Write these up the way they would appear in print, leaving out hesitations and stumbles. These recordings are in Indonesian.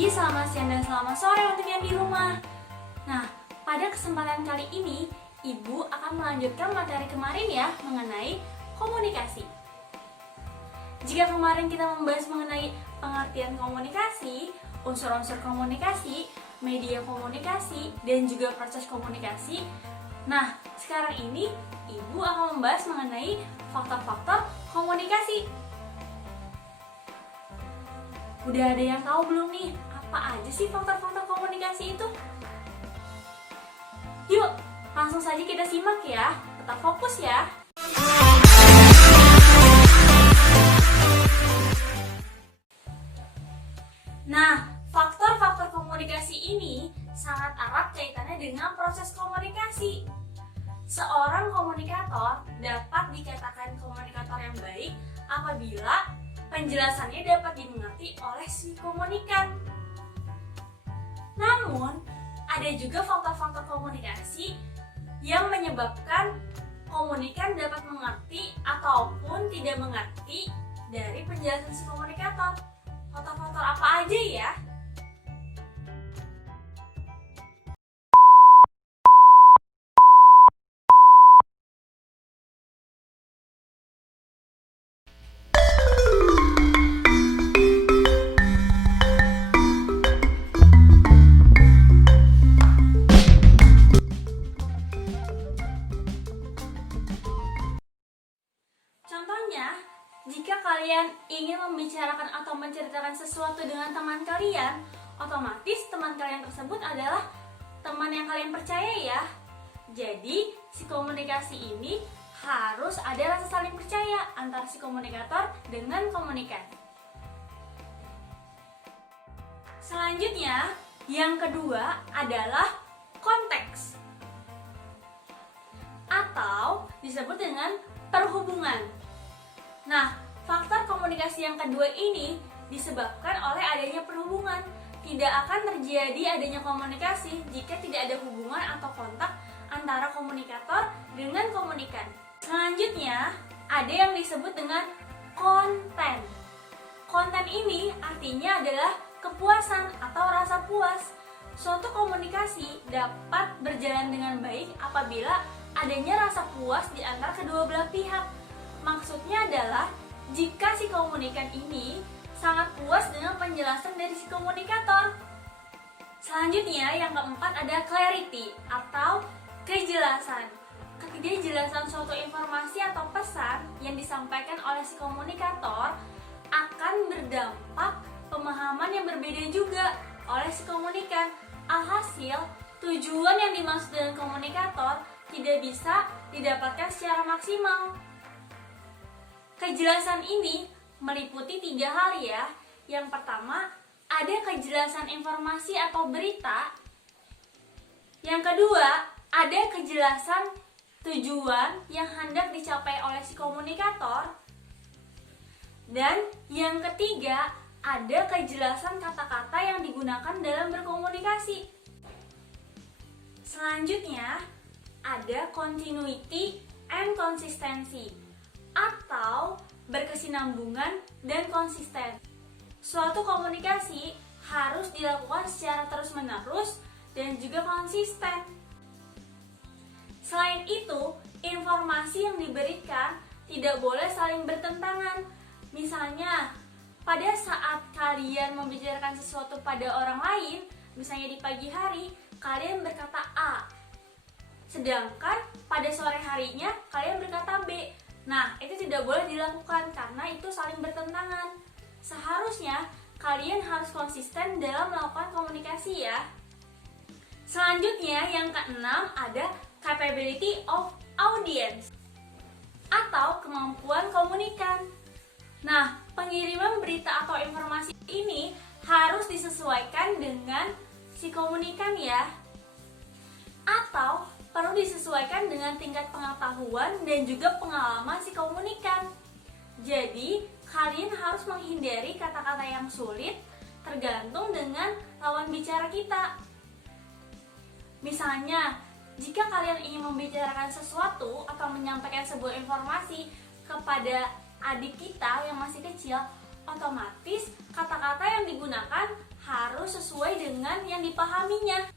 pagi, selamat siang, dan selamat sore untuk yang di rumah. Nah, pada kesempatan kali ini, Ibu akan melanjutkan materi kemarin ya, mengenai komunikasi. Jika kemarin kita membahas mengenai pengertian komunikasi, unsur-unsur komunikasi, media komunikasi, dan juga proses komunikasi. Nah, sekarang ini Ibu akan membahas mengenai faktor-faktor komunikasi. Udah ada yang tahu belum nih, apa aja sih faktor-faktor komunikasi itu? Yuk, langsung saja kita simak ya, tetap fokus ya. Nah, faktor-faktor komunikasi ini sangat erat kaitannya dengan proses komunikasi. Seorang komunikator dapat dikatakan komunikator yang baik apabila penjelasannya dapat dimengerti oleh si komunikan. Namun, ada juga faktor-faktor komunikasi yang menyebabkan komunikan dapat mengerti ataupun tidak mengerti dari penjelasan si komunikator. Faktor-faktor apa aja ya? Contohnya, jika kalian ingin membicarakan atau menceritakan sesuatu dengan teman kalian, otomatis teman kalian tersebut adalah teman yang kalian percaya ya. Jadi, si komunikasi ini harus ada rasa saling percaya antara si komunikator dengan komunikan. Selanjutnya, yang kedua adalah konteks atau disebut dengan perhubungan. Nah, faktor komunikasi yang kedua ini disebabkan oleh adanya perhubungan. Tidak akan terjadi adanya komunikasi jika tidak ada hubungan atau kontak antara komunikator dengan komunikan. Selanjutnya, ada yang disebut dengan konten. Konten ini artinya adalah kepuasan atau rasa puas. Suatu komunikasi dapat berjalan dengan baik apabila adanya rasa puas di antara kedua belah pihak. Maksudnya adalah jika si komunikan ini sangat puas dengan penjelasan dari si komunikator. Selanjutnya yang keempat ada clarity atau kejelasan. Kejelasan suatu informasi atau pesan yang disampaikan oleh si komunikator akan berdampak pemahaman yang berbeda juga oleh si komunikan. Alhasil, tujuan yang dimaksud dengan komunikator tidak bisa didapatkan secara maksimal. Kejelasan ini meliputi 3 hal ya. Yang pertama, ada kejelasan informasi atau berita. Yang kedua, ada kejelasan tujuan yang hendak dicapai oleh si komunikator. Dan yang ketiga, ada kejelasan kata-kata yang digunakan dalam berkomunikasi. Selanjutnya, ada continuity and consistency atau berkesinambungan dan konsisten. Suatu komunikasi harus dilakukan secara terus-menerus dan juga konsisten. Selain itu, informasi yang diberikan tidak boleh saling bertentangan. Misalnya, pada saat kalian membicarakan sesuatu pada orang lain, misalnya di pagi hari, kalian berkata A. Sedangkan pada sore harinya, kalian berkata B. Nah, itu tidak boleh dilakukan karena itu saling bertentangan. Seharusnya kalian harus konsisten dalam melakukan komunikasi ya. Selanjutnya yang keenam ada capability of audience atau kemampuan komunikan. Nah, pengiriman berita atau informasi ini harus disesuaikan dengan si komunikan ya. Atau perlu disesuaikan dengan tingkat pengetahuan dan juga pengalaman si komunikan. Jadi, kalian harus menghindari kata-kata yang sulit tergantung dengan lawan bicara kita. Misalnya, jika kalian ingin membicarakan sesuatu atau menyampaikan sebuah informasi kepada adik kita yang masih kecil, otomatis kata-kata yang digunakan harus sesuai dengan yang dipahaminya.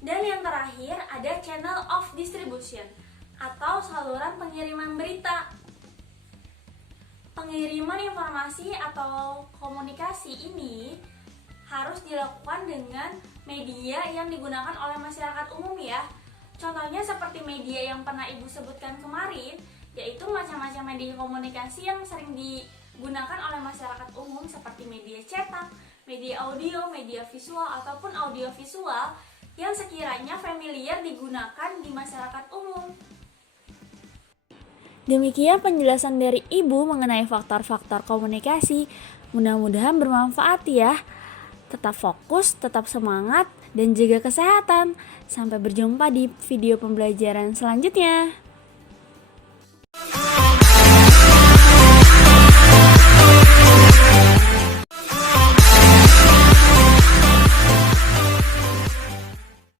Dan yang terakhir ada channel of distribution atau saluran pengiriman berita. Pengiriman informasi atau komunikasi ini harus dilakukan dengan media yang digunakan oleh masyarakat umum ya. Contohnya seperti media yang pernah Ibu sebutkan kemarin, yaitu macam-macam media komunikasi yang sering digunakan oleh masyarakat umum seperti media cetak, media audio, media visual, ataupun audiovisual yang sekiranya familiar digunakan di masyarakat umum. Demikian penjelasan dari Ibu mengenai faktor-faktor komunikasi. Mudah-mudahan bermanfaat ya. Tetap fokus, tetap semangat, dan jaga kesehatan. Sampai berjumpa di video pembelajaran selanjutnya.